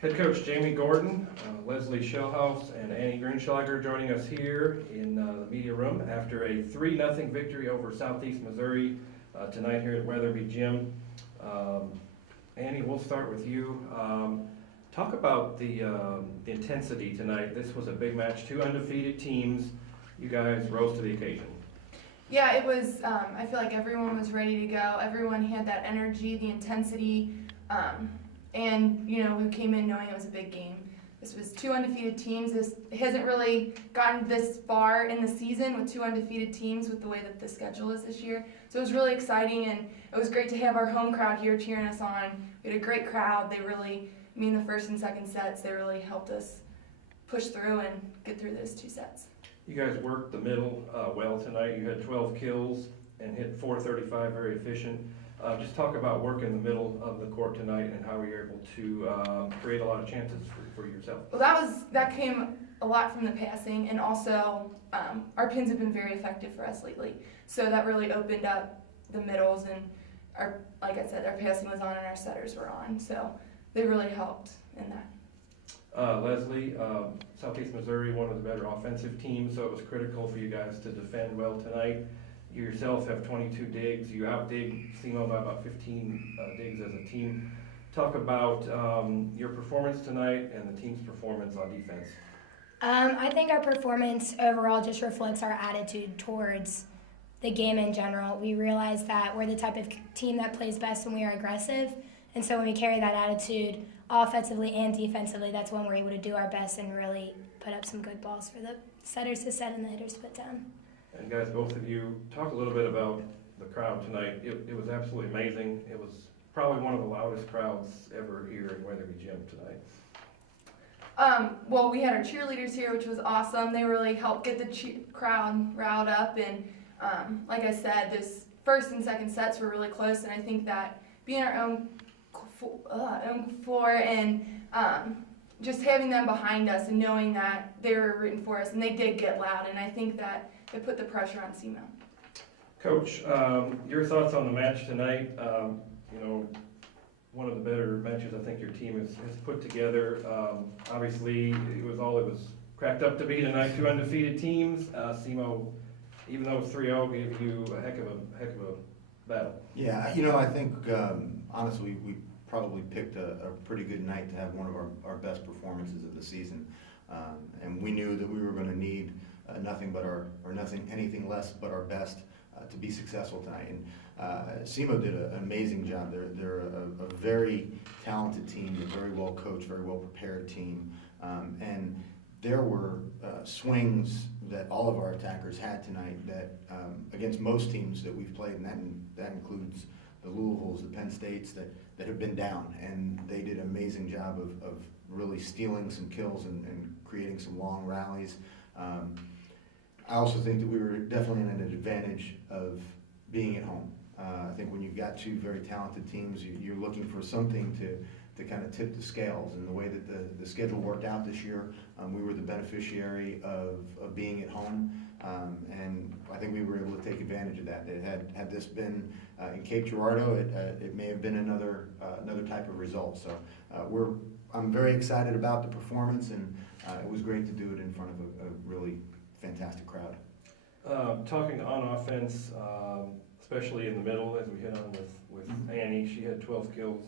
Head coach Jamie Gordon, Leslie Shellhouse, and Annie Greenschlager joining us here in the media room after a 3-0 victory over Southeast Missouri tonight here at Weatherby Gym. Annie, we'll start with you. Talk about the intensity tonight. This was a big match, 2 undefeated teams. You guys rose to the occasion. Yeah, it was, I feel like everyone was ready to go. Everyone had that energy, the intensity, and, we came in knowing it was a big game. This was 2 undefeated teams. This hasn't really gotten this far in the season with 2 undefeated teams with the way that the schedule is this year. So it was really exciting, and it was great to have our home crowd here cheering us on. We had a great crowd. They really, in the first and second sets, they really helped us push through and get through those 2 sets. You guys worked the middle well tonight. You had 12 kills and hit .435, very efficient. Just talk about working the middle of the court tonight and how you were able to create a lot of chances for yourself. Well, that came a lot from the passing, and also our pins have been very effective for us lately. So that really opened up the middles, and like I said, our passing was on and our setters were on. So they really helped in that. Leslie, Southeast Missouri, one of the better offensive teams, so it was critical for you guys to defend well tonight. You yourself have 22 digs. You outdig SEMO by about 15 digs as a team. Talk about your performance tonight and the team's performance on defense. I think our performance overall just reflects our attitude towards the game in general. We realize that we're the type of team that plays best when we are aggressive, and so when we carry that attitude offensively and defensively, that's when we're able to do our best and really put up some good balls for the setters to set and the hitters to put down. And guys, both of you, talk a little bit about the crowd tonight. It was absolutely amazing. It was probably one of the loudest crowds ever here at Weatherby Gym tonight. Well, we had our cheerleaders here, which was awesome. They really helped get the crowd riled up, and like I said, this first and second sets were really close, and I think that being our own floor and just having them behind us and knowing that they were rooting for us, and they did get loud, and I think that it put the pressure on SEMO. Coach, your thoughts on the match tonight? One of the better matches I think your team has put together. Obviously, it was cracked up to be tonight. 2 undefeated teams. SEMO, even though it's 3-0, gave you a heck of a battle. Yeah, I think honestly we probably picked a pretty good night to have one of our best performances of the season, and we knew that we were going to need anything less but our best to be successful tonight. And SEMO did an amazing job. They're a very talented team, a very well coached, very well prepared team, and there were swings that all of our attackers had tonight that against most teams that we've played, and that includes the Louisvilles, the Penn States that have been down, and they did an amazing job of really stealing some kills and creating some long rallies. I also think that we were definitely in an advantage of being at home. I think when you've got 2 very talented teams, you're looking for something to kind of tip the scales. And the way that the schedule worked out this year, we were the beneficiary of being at home, and I think we were able to take advantage of that. Had this been in Cape Girardeau, it may have been another type of result. So I'm very excited about the performance, and it was great to do it in front of a really fantastic crowd. Talking on offense, especially in the middle, as we hit on with Annie, she had 12 kills.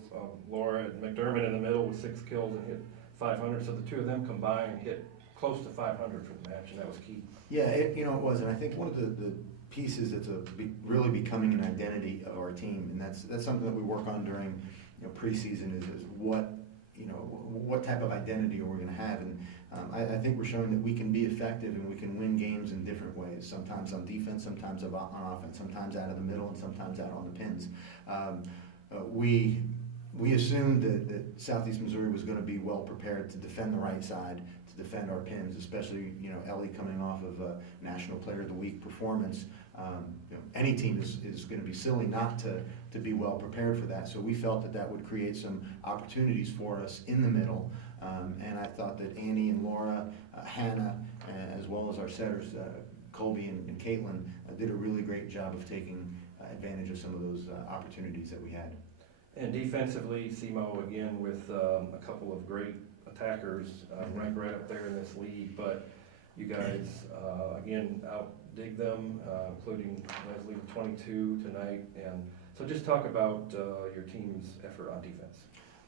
Laura McDermott in the middle with 6 kills and hit 500. So the 2 of them combined hit close to 500 for the match, and that was key. Yeah, it was, and I think one of the pieces that's really becoming an identity of our team, and that's something that we work on during preseason is what type of identity are we going to have, and I think we're showing that we can be effective and we can win games in different ways. Sometimes on defense, sometimes on offense, sometimes out of the middle, and sometimes out on the pins. We assumed that Southeast Missouri was going to be well prepared to defend the right side, to defend our pins, especially Ellie coming off of a National Player of the Week performance. Any team is going to be silly not to be well prepared for that. So we felt that would create some opportunities for us in the middle. And I thought that Annie and Laura, Hannah, as well as our setters, Colby and Caitlin, did a really great job of taking advantage of some of those opportunities that we had. And defensively, SEMO again with a couple of great attackers, ranked right up there in this league. But you guys again outdig them, including Leslie with 22 tonight. And so just talk about your team's effort on defense.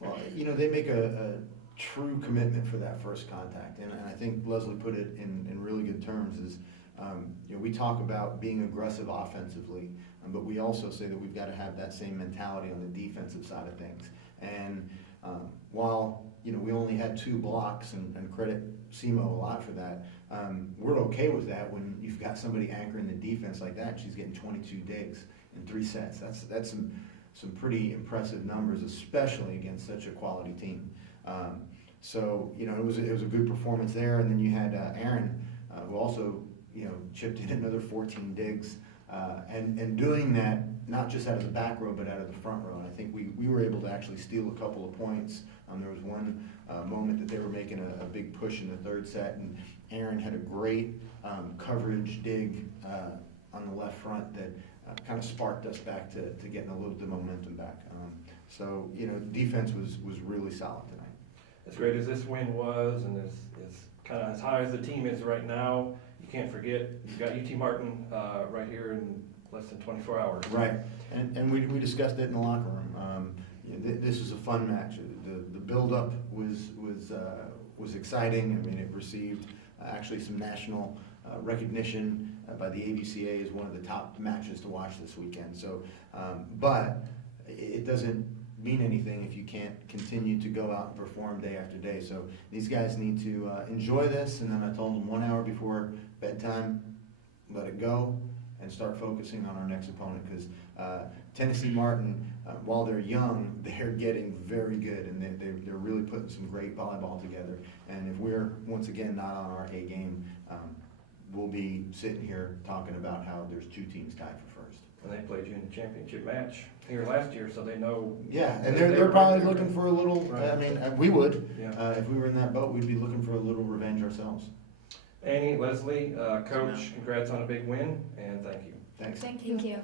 Well, you know, they make a true commitment for that first contact, and I think Leslie put it in really good terms. Is you know, we talk about being aggressive offensively, but we also say that we've got to have that same mentality on the defensive side of things. And while you know we only had 2 blocks, and credit SEMO a lot for that, we're okay with that when you've got somebody anchoring the defense like that. She's getting 22 digs in 3 sets. That's some pretty impressive numbers, especially against such a quality team. So you know it was a good performance there, and then you had Aaron, who also you know chipped in another 14 digs, and doing that not just out of the back row but out of the front row. And I think we were able to actually steal a couple of points. There was one moment that they were making a big push in the 3rd set, and Aaron had a great coverage dig on the left front that kind of sparked us back to getting a little bit of momentum back. So you know defense was really solid tonight. As great as this win was, and as kind of as high as the team is right now, you can't forget you've got UT Martin right here in less than 24 hours. Right, and we discussed it in the locker room. You know, this is a fun match. The build-up was exciting. I mean, it received actually some national recognition by the AVCA as one of the top matches to watch this weekend. So, but it doesn't mean anything if you can't continue to go out and perform day after day. So these guys need to enjoy this, and then I told them 1 hour before bedtime, let it go and start focusing on our next opponent, because Tennessee Martin, while they're young, they're getting very good, and they're really putting some great volleyball together. And if we're once again not on our A game, we'll be sitting here talking about how there's 2 teams tied for first. And they played you in the championship match here last year, so they know. Yeah, and they're probably right looking for a little. Right. I mean, we would. Yeah. If we were in that boat, we'd be looking for a little revenge ourselves. Annie, Leslie, Coach, congrats on a big win, and thank you. Thanks. Thank you. Thank you.